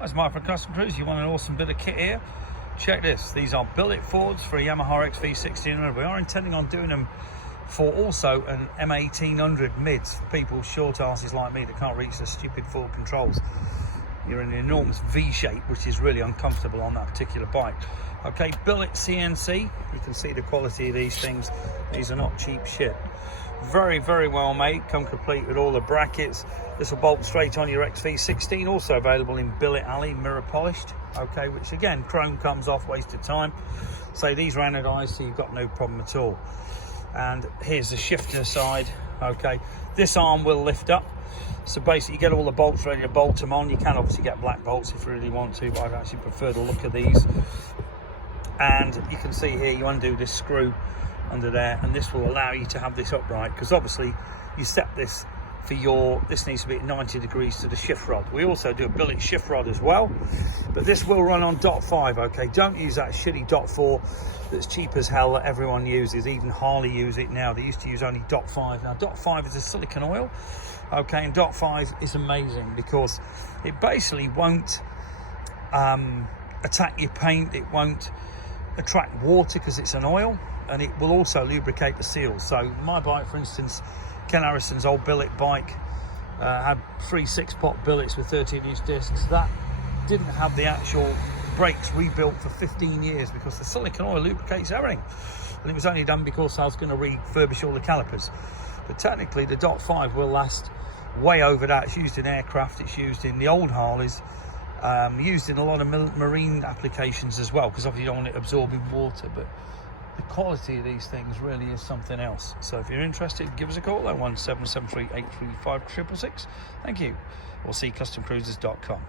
That's Mike from Custom Cruise. You want an awesome bit of kit here? Check this. These are billet Fords for a Yamaha XV1600. We are intending on doing them for also an M1800 mids for people short asses like me that can't reach the stupid Ford controls. You're in an enormous V shape, which is really uncomfortable on that particular bike. Okay, billet CNC. You can see the quality of these things. These are not cheap shit. Very, very well made. Come complete with all the brackets. This will bolt straight on your XV16. Also available in billet alley, mirror polished. Okay, which again, chrome comes off, waste of time. So these are anodized, so you've got no problem at all. And here's the shifter side. Okay, this arm will lift up. So basically, you get all the bolts ready to bolt them on. You can obviously get black bolts if you really want to, but I'd actually prefer the look of these. And you can see here, you undo this screw under there, and this will allow you to have this upright, because obviously you set this for this needs to be at 90 degrees to the shift rod. We also do a billet shift rod as well, but this will run on .5. Okay, don't use that shitty .4 that's cheap as hell that everyone uses. Even Harley use it now. They used to use only .5. Now .5 is a silicone oil. Okay, and .5 is amazing because it basically won't attack your paint. It won't attract water because it's an oil, and it will also lubricate the seals. So my bike, for instance, Ken Harrison's old billet bike, had 3 6-pot billets with 13-inch discs. That didn't have the actual brakes rebuilt for 15 years because the silicone oil lubricates everything. And it was only done because I was going to refurbish all the calipers. But technically the .5 will last way over that. It's used in aircraft, it's used in the old Harleys, used in a lot of marine applications as well, because obviously you don't want it absorbing water. But the quality of these things really is something else. So if you're interested, give us a call at 1773 835 666. Thank you. We'll see CustomCruisers.com.